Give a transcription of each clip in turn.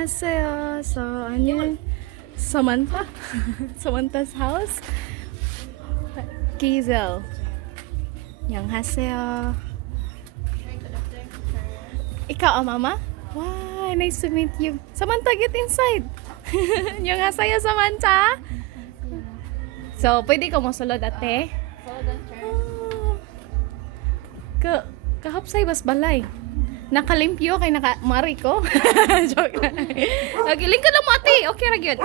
안녕하세요. So, ano Samantha? Samantha's house? Kizel. 안녕하세요. Ikaw ang mama? Wow, nice to meet you. Samantha, get inside. 안녕하세요, Samantha. So, pwede ko mo sulod ate? Oh. Kahapsay bas balay. Nakalimpyo kay mari ko. Joke lang. Okay, lingkod lang mo ate. Okay ra gyud.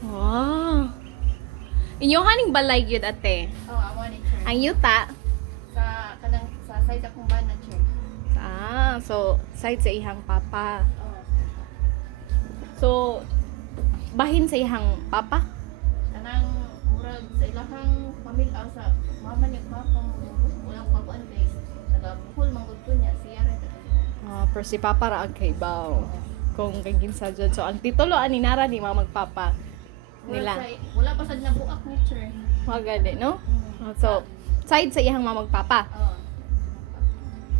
Wow. Inyo haning balay gyud ate. Oh, amo ni chair. Ang yuta Sa side akong ban na chair. So side sa ihang papa. Oh. So bahin sa ihang papa. Kanang murag sa ilahang pamilya sa mama ni papa mo. Walang pabuan kay taga full manggod ko niya siya ra Pero si papa ra ang kaibaw. Kung kagin sa jud. So ang titulo ani nara ni mga magpapa nila. Wala pa sad nabuak ni chair. Maganda, no? So side sa ihang mga magpapa. Oh.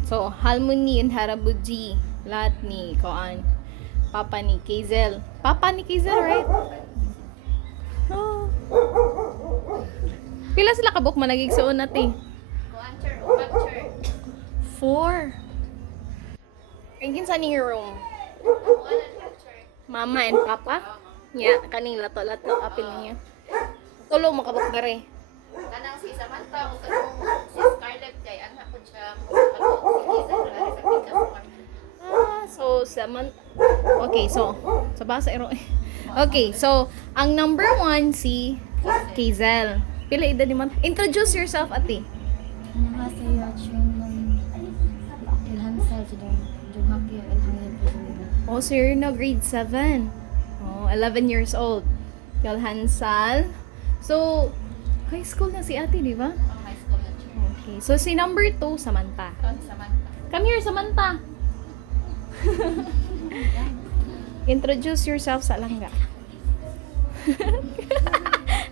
So, Halmoni and Harabuji, lahat ni Koan. Papa ni Kizel. Papa ni Kizel, right? Oh. Pila sila kabuk managigsuon natin? Kuan chair, upat chair. 4. Kagin sa ning room? Kuan na chair. Mama and Papa? Yeah, kaning lato-lato apil niya. Tulo mo kabuk dere. Kanang si Samantha o kanang si Scarlett kay anak ko siya. So Okay, so sa basa ero. Okay, so ang number 1 si Kizel. Pila edad ni man? Introduce yourself ate. 안녕하세요. 주인공 일한살 중학교 1학년 Oh, so you're na grade 7. Oh, 11 years old. Hansal. So, high school na si ate, di ba? Ang high school na chair. Okay. So, si number 2, Samantha. Kuan Samantha. Come here, Samantha. Introduce yourself sa langga.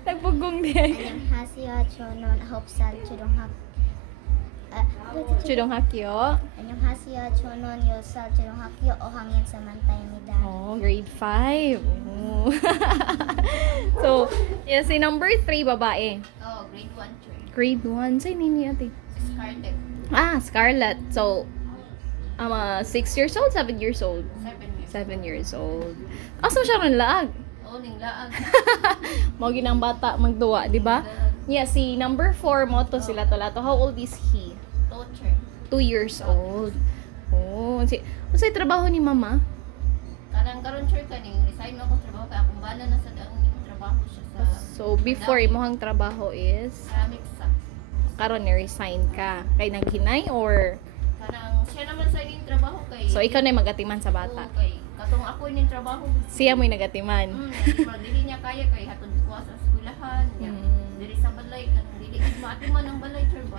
Nagpugong din. 안녕하세요. 저는 9살 Chudong-hakyo. 안녕하세요. 저는 10살 초등학교 5학년 사만타입니다. Oh, grade 5. Oh. So, yeah, si number 3, babae. Oh, grade 1 chair. Grade 1. Sa'yo nini ate? Si Scarlett. Scarlett. So, 6 years old, 7 years old. 7 years. 7 years old. Asa siya ron laag? Oh, ning laag. Mo ginang bata magduwa, di ba? Yeah, si number 4 mo to sila to lato. How old is he? Teacher. 2 years old. Oh, unsay trabaho ni mama? Kanang karon chair kaning resign ako trabaho kay akong bana na sa daang trabaho siya sa So, before imong trabaho is ceramic sa. karon ni resign ka. Kay naghinay or Kanang siya naman sa ining trabaho kay so ikaw na magatiman sa bata. Oo, kay katong ako ining trabaho. Siya mo'y nagatiman. Dili niya kaya kay hatod ko sa eskwelahan niya. Dili sa balay kanang dili maatiman ang balay chair ba.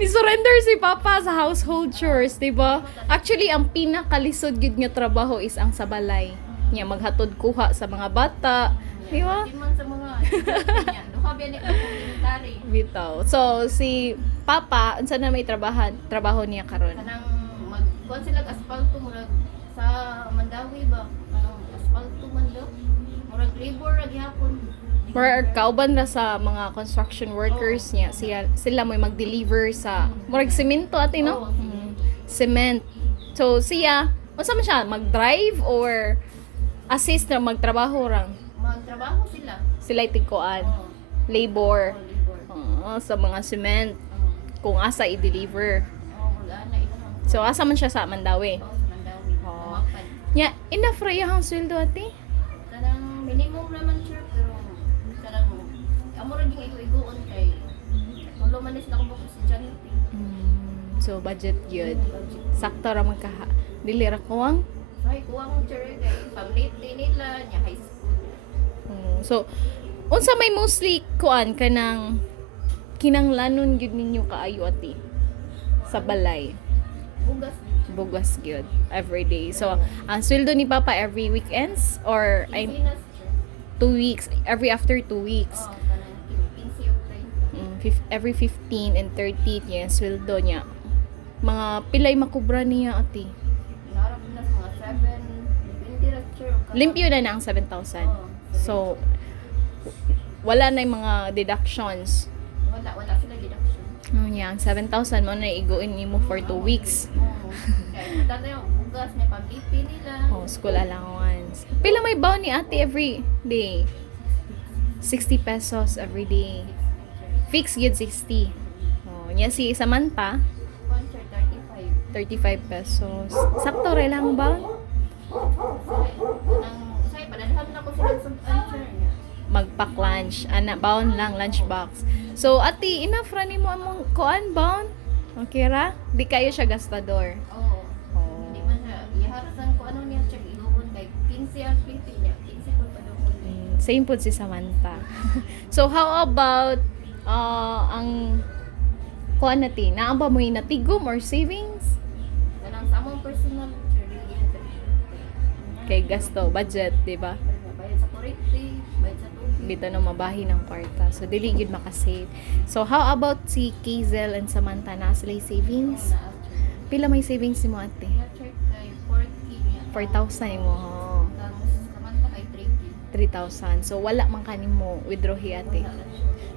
Ni surrender si Papa sa household chores, 'di ba? Actually, ang pinakalisod gid nga trabaho is ang sa balay. Nya maghatod kuha sa mga bata, 'di ba? Atiman sa mga niya. Duha biya ni elementary. Bitaw. So si Papa, unsa na may trabaho niya karon? Kanang magkuhan sila asfalto murag sa Mandawi ba? Kanang asfalto man daw. Murag labor ra gyapon. Or kauban ra sa mga construction workers niya. Sila may mag-deliver sa murag semento ate no? Oo, Cement. So siya, unsa man siya mag-drive or assist na magtrabaho rang? Magtrabaho sila. Sila tigkuan. Oo. Labor. Labor. Sa mga cement kung asa i-deliver. Oh, mag-ana ilang. So asa man siya sa Mandawi. Oh, sa Mandawi. Oo. Mapan. Nya, enough ra yung sweldo ate? Kanang minimum naman sure pero kanang amo ra ging igo-igoon kay tulo man is na ko sa January. So budget yun. Sakto ra magkaha. Dili ra kuwang. Ay, kuwang sure kay pamlit din nila nya high school. So unsa may mostly kuan kanang kinanglanon gyud ninyo kaayo ate sa balay. Bugas. Bugas gyud every day. So ang sweldo ni Papa every weekends or Pilipinas sure. 2 weeks, every after 2 weeks. Oh, kanang 15 of 30. Every 15 and 30 niya sweldo niya. Mga pilay makubra niya ati. Narap na sa mga limpyo na na ang 7,000. So, wala na yung mga deductions. Wala sila deduction. No, niya, ang 7,000 mo na iguin mo for 2 weeks. Kaya matanda yung bugas na pamlipi nila. Oh, school allowance. Pila may baon ni ate every day? 60 pesos every day. Fix yun 60. Oh, niya si Samantha, Sponsor 35. 35 pesos. Sakto rin lang ba? Say, padalhan na ko sila sa answer niya. Magpack-lunch. Ana, baon lang, lunchbox. So, ate, enough ra nimo among kuan baon? Okay ra? Di kayo siya gastador. Oo. Oh. Hindi man siya. Iharasan ko ano niya check iluhon kay 15 ang PT niya. 15 po pa daw ko niya. Same po si Samantha. So, how about ang kuan natin? Naamba mo yung natigom or savings? Ganang sa among personal Kay gasto, budget, di ba? bayad sa kurente, bayad sa tubig. Dito na mabahi ng kwarta. So, dili yun makasave. So, how about si Kazel and Samantha? Na sila yung savings? Pila may savings si mo ate? Na-check kay 40 niya. 4,000 mo. Oh. Tapos Samantha kay 3,000. 3K. So, wala man kanin mo withdraw hi ate.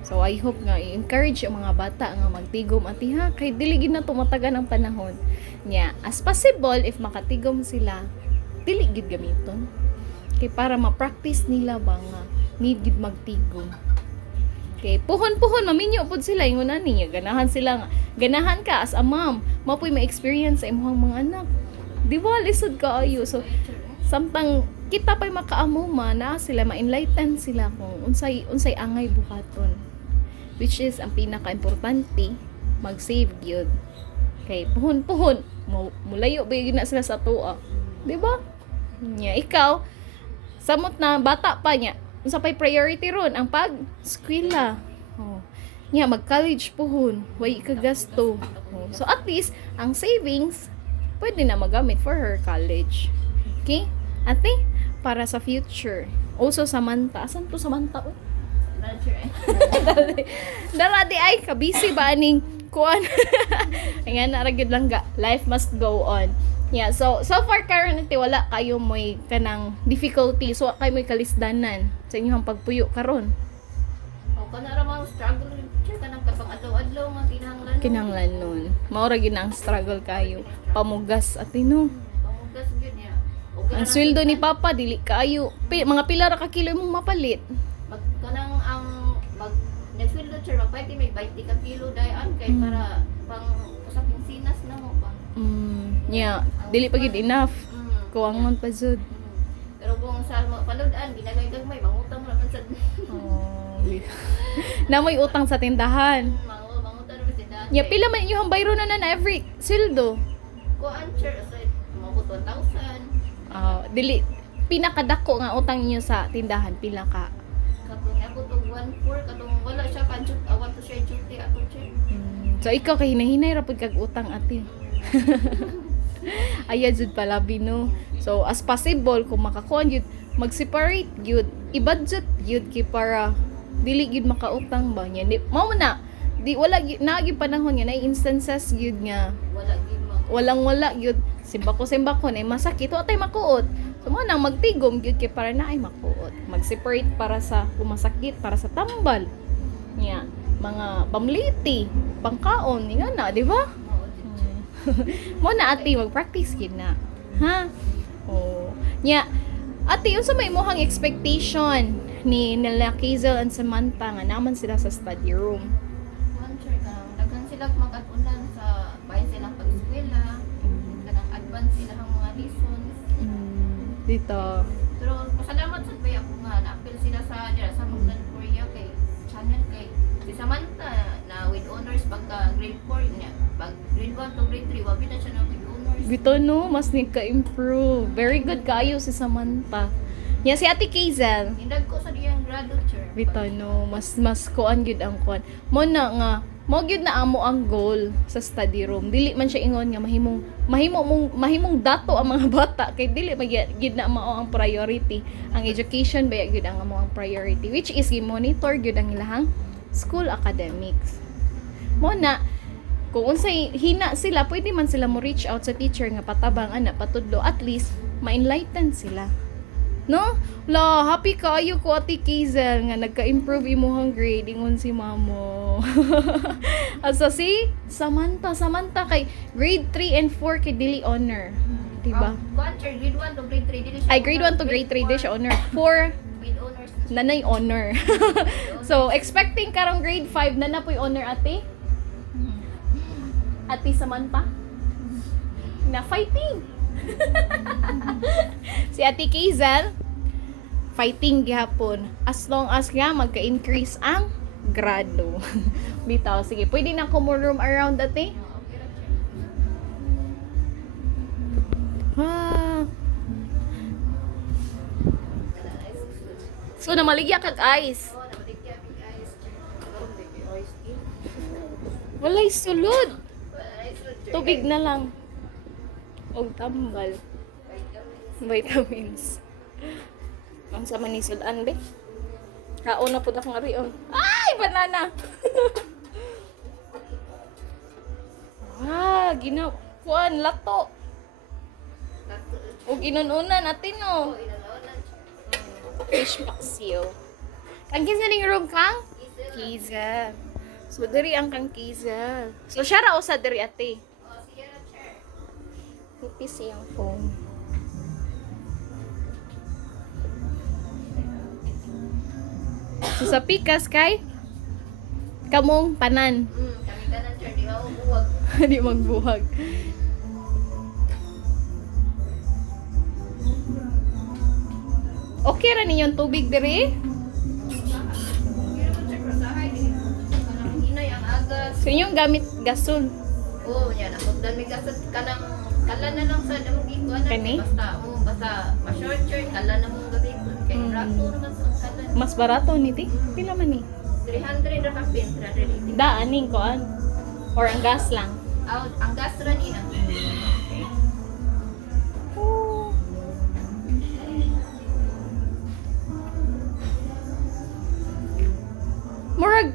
So, I hope nga i-encourage yung mga bata nga magtigom ate ha. Kay dili gid na tumatagan ang panahon. Nya, as possible if makatigom sila, dili gid gamiton. Kay para ma-practice nila ba nga need gid magtigom. Okay, puhon-puhon maminyo pud sila ingon ani niya ganahan sila nga. Ganahan ka as a mom, mapoy ma-experience sa imong mga anak. Di ba lisod kaayo. So samtang kita pa'y makaamo na sila ma-enlighten sila kung unsay angay buhaton. Which is ang pinaka-importante, mag-save gyud. Kay puhon-puhon, mulayo ba yun na sila sa tuwa. Di ba? Nya ikaw samot na bata pa niya. Unsa pay priority ron ang pag-eskwela. Oh. Nya mag-college puhon, way ka gasto. Oh. So at least ang savings pwede na magamit for her college. Okay? Ate, para sa future. Also Samantha, asan to Samantha? Uy? Dara di ay kabisi ba aning kuan. Nga na ra gyud lang ga. Life must go on. Yeah, so far currently wala kayo moy kanang difficulty. So kayo moy kalisdanan sa inyong pagpuyo karon. O kana ra mga struggle check kanang kapang adlaw-adlaw nga kinahanglan. Kinahanglan nun. Mao ra gyud ang struggle kayo. Pamugas atino. Pamugas gyud niya. Ang sweldo ni Papa dili kayo. Mga pila ra ka kilo imong mapalit. Kanang ang next week sir magpaiti may 20 ka kilo dayan kay para pang usaping sinas na mo pang. Yeah, dili pa gid enough. Kuwangon pa jud. Pero kung sa paludan ginagay-gagmay mangutang ra man sad. Oh. Namoy utang sa tindahan. Mangutang ra sa dati. Ya pila man inyong bayro na every sweldo? Kuan sir aside mo 1,000. Dili pinakadako nga utang niyo sa tindahan pila ka? Katong ako to 1,400 katong wala siya kanjut awan to siya duty ako check. So ikaw kay hinahinay ra pud kag utang ate. Aya jud pala bino. So as possible kung makakuan jud mag-separate jud, i-budget jud kay para dili jud makautang ba nya. Mao na di wala na gyud panahon nga na instances jud nga Wala gid mo. wala gyud simbako na masakit wa tay makuot. So mo nang magtigom gyud kay para na ay makuot. Mag-separate para sa kumasakit, para sa tambal. Nya, mga pamliti, pangkaon, nga na, di ba? Mo na ate mag-practice gid na. Ha? Oh. Nya, ate unsa may imong expectation ni nila Kazel and Samantha nga naman sila sa study room? Kuan sir kanang daghan sila magatunan sa bayan silang pag-eskwela. Kanang advance sila ang mga lessons. Dito. Pero pasalamat sa bay ako nga na-appeal sila sa dira sa Magdan Korea kay channel kay si Samantha na with honors pagka grade 4 niya. Pag grade 1 to grade 3 wabi na siya na with honors. Dito no, mas nagka-improve. Very good kaayo si Samantha. Yan si Ate Kazel. Hindag ko sa diyang grado sir. Dito no, mas kuan gyud ang kuan. Mo na nga mo gyud na amo ang goal sa study room. Dili man siya ingon nga mahimong dato ang mga bata kay dili gyud na mao ang priority. Ang education ba gyud ang amo ang priority, which is i-monitor gyud ang ilahang school academics. Mo na kung unsay hina sila, pwede man sila mo reach out sa teacher nga patabang ana patudlo, at least ma-enlighten sila. No? La, happy kaayo ko Ate Kizel nga nagka-improve imong grade ingon si mamo. Asa si Samantha kay grade 3 and 4 kay dili honor. Diba? Kuan sir, grade 1 to grade 3 dili siya. Ay, grade 1 to grade 3 di siya honor. 4 with honors. nanay honor. So, expecting karong grade 5 na napoy honor ate? Ate Samantha? Na fighting. Si Ate Kizel, fighting gihapon. As long as nga magka-increase ang grado. Bitaw, sige. Pwede na ko mo room around ate? Okay ra sir. Ah. So, namaligya kag ice. Oh, nabaligya big eyes. Oh, big eyes. Walay sulod. Wala sir. Tubig na lang. O tambal. Vitamins. Ang sa manisudan, be. Kaon na po na kong arion. Ay! Banana! Ah, ginapuan, lato. O ginununan natin, no. Fish paksiw. Ang kinsa ning room kang? Kizel. So, diri ang kang Kizel. So, siya ra o sa diri ate? Oh, sige ra sir. Nipis yung phone. So, sa pikas kay kamong tanan. Kami tanan sir, di ba uwag. Di magbuhag. Okay ra ninyong tubig diri? Pero man sir, prasahay din. Kanang hinay ang agas. So, inyong gamit gasol. Oo, yan. Ako dahil may gasat ka ng kala na lang sa damong ikuan. Kani? Basta ma-short short, kala na mong gabi. Kay rato naman sa kala. Mas barato ni ti. Pila man ni? 300 ra ka pin, 380. Daaning koan. Or ang gas lang. Ang gas ra ni na. Oh. Murag,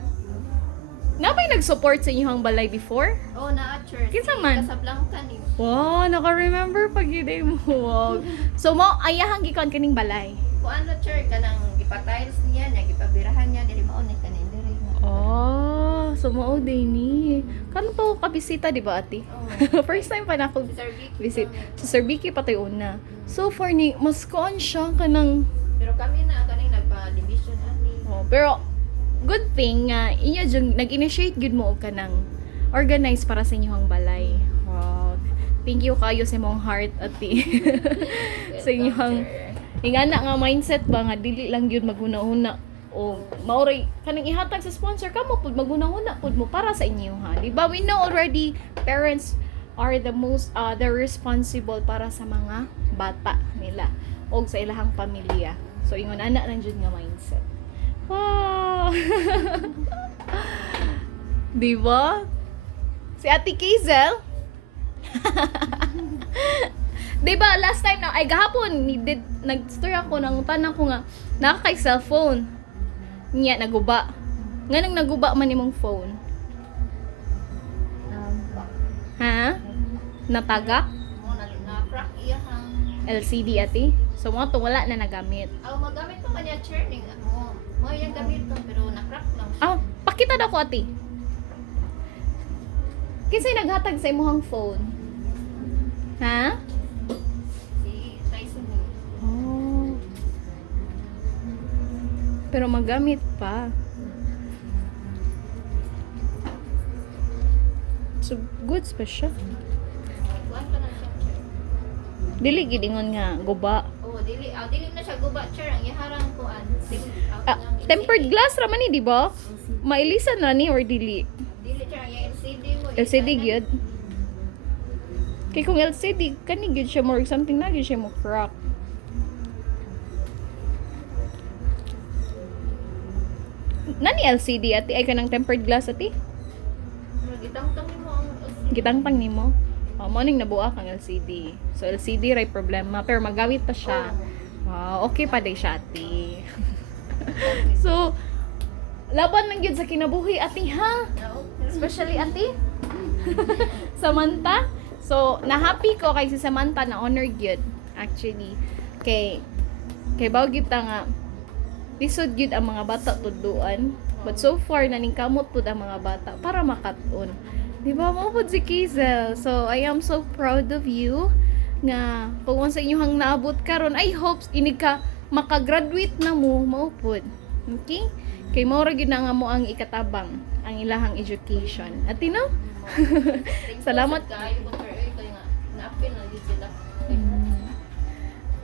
na ba'y nag-support sa inyong balay before? Oh, na church. Kinsa man? Casablanca ni. Wow, naka-remember pag yun mo. Wow. So, mo, ayahang gikon kining balay. Kuan ra church kanang gipa-tiles niya, gipabirahan niya diri mao ni kanin diri. Oh, so mao din ni. Kano to kabisita, di ba, ate? Oh. First time pa na ako Si Sir Vic. visit. So, Sir Vicky patay una. So, for ni, mas koon siya ka ng... Pero kami na kaning nagpa-division ani. Oh, pero, good thing nga, iya jung nag-initiate gud mo og kanang organize para sa inyong balay. Wow. Thank you kayo sa imong heart, ate. Sa inyong ingana nga mindset ba nga dili lang gyud maguna-una o mauray kanang ihatag sa sponsor kamo pud maguna-una pud mo para sa inyo ha. Di ba? We know already parents are the most the responsible para sa mga bata nila o sa ilahang pamilya. So ingon ana lang jud nga mindset. Wow. Di ba? Si Ate Kizel. Di ba last time na ay gahapon nag-story ako nang tanang ko nga nakakay cellphone niya naguba. Nganong naguba man imong phone? Ha? Natagak? Mo na crack iya hang. LCD ati? So mo to wala na nagamit. Aw magamit pa man niya churning. Mo yung gamit to pero na-crack lang. Ah, pakita daw ko ati. Kinsay naghatag sa imong phone? Ha? Si Tyson ni. Oh. Pero magamit pa. So, goods pa siya. Kuan pa na siya. Chur. Dili gidingon nga guba. Oh, dili na siya guba chur ang iharang kuan. Tempered glass ra man ni, di ba? Mailisan na ni or dili? Dili chur ang LCD mo. LCD gyud. Kay kung LCD kani gyud siya more something na gyud siya mo crack. Nani LCD ati ay kanang tempered glass ati? Gitangtang mo ang LCD. Gitangtang nimo. Mo ning nabuak ang LCD. So LCD ray problema pero magawit pa siya. Wow, okay pa day siya ati. So laban lang gyud sa kinabuhi ati ha. Especially ati. Samantha. So na happy ko kay si Samantha na honor gyud actually. Kay Kay bago kita nga, lisod yun ang mga bata tuduan. But so far, naningkamot po ang mga bata para makaton. Di ba? Maupod si Kizel. So, I am so proud of you nga kung sa inyong naabot karon. I hope inig ka makagraduate na mo, maupod. Okay? Kay maura gyud na nga mo ang ikatabang ang ilahang education. At no? Salamat. Kaayo ko sir, kay nga na-appeal na gid sila.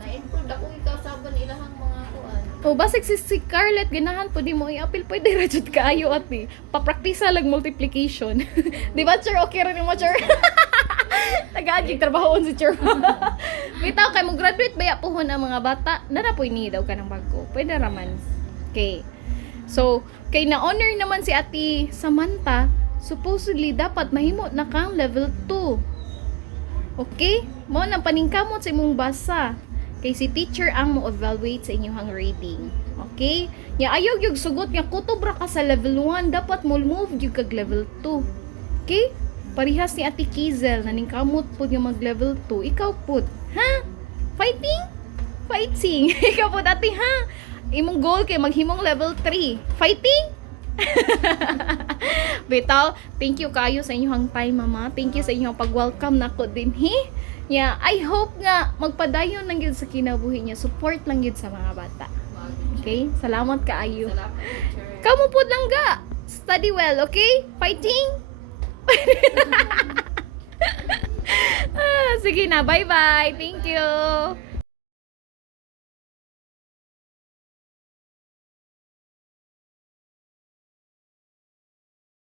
Na-improve ako ikaw saban ilahang mga kuan. O basig si Scarlett ganahan po di mo i-appeal pwede ra jud kaayo ati. Papraktisa lag multiplication. Di ba sir okay ra ni mo sir? Nag-adjig trabahoon si sir. Bitaw kay mo graduate baya puhon ang mga bata. Nara po ni daw ka ng bago. Pwede ra man. Okay. So, kay na-honor naman si Ate Samantha, supposedly dapat mahimo na kang level 2. Okay? Mo nang paningkamot sa imong basa. Kay si teacher ang mo-evaluate sa inyong rating. Okay? Ya ayaw yung sugot nga kutob ra ka sa level 1, dapat mo move yung kag level 2. Okay? Parihas ni Ate Kizel, naningkamot po yung mag level 2. Ikaw po. Ha? Fighting? Fighting. Ikaw po dati ha? Imong goal kay maghimong level 3. Fighting? Bitaw, thank you kayo sa inyong time, mama. Thank you sa inyong pag-welcome nako din, he. Yeah, I hope nga magpadayon lang yun sa kinabuhi niya. Support lang yun sa mga bata. Okay? Salamat kaayo. Salamat teacher. Kamu po lang ga. Study well, okay? Fighting? Sige na, bye-bye. Thank you.